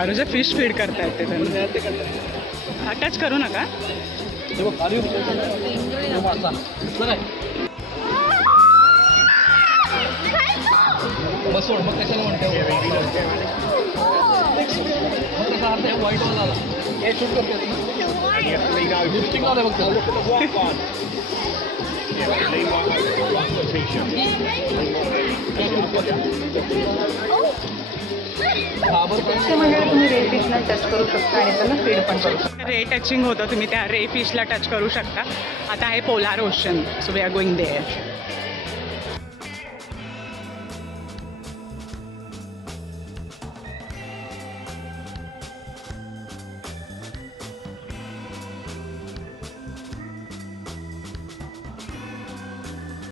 आरुजा fish feed करतायत ते touch करू नका. बसवड मग कशाला म्हणते मग कसा हात वाईट झाला हे शूट करते लिपस्टिक लावलंय बघ तुम्ही रे फिशला टच करू शकता आणि त्यांना फीड पण करू शकता. रे टचिंग होतं, तुम्ही त्या रे फिशला टच करू शकता. आता आहे polar ocean, so we are going there.